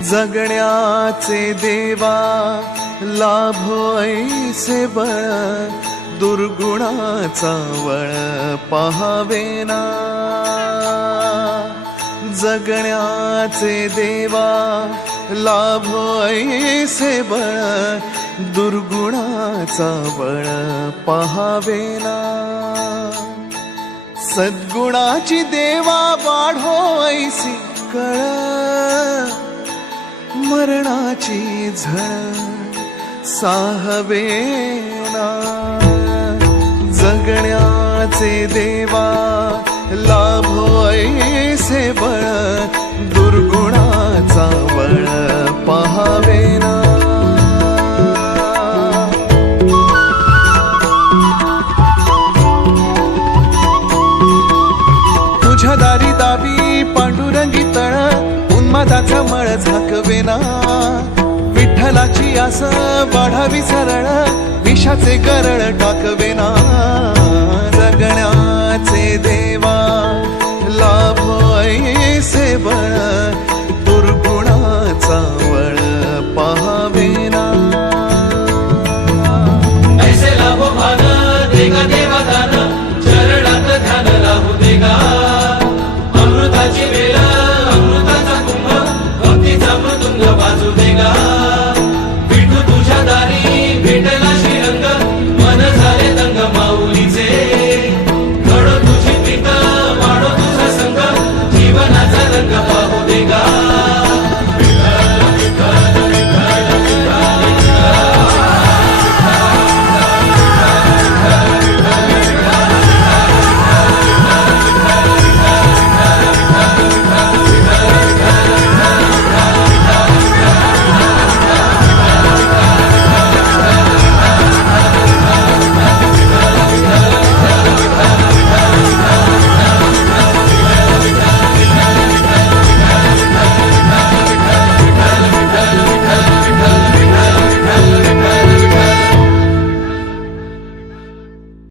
जगण्याचे देवा लाभो ऐसे बळ, दुर्गुणाचा वळ पहावेना। जगण्याचे देवा लाभो ऐसे बळ, दुर्गुणाचा बळ पहावेना। सद्गुणाची देवा वाढो ऐसी कळ, मरणाची झळ साहवेना। जगण्याचे देवा लाभो ऐसे बळ, दुर्गुणाचा बळ पहावेना। तुझ्या दारी दावी पांडुरंगी तळ, उन्मादाचा मळ झाकवेना। विठ्ठलाची आस वाढावी सरळ, विषाचे गरळ टाकवेना। जगण्याचे देवा लाभो ऐसे बळ,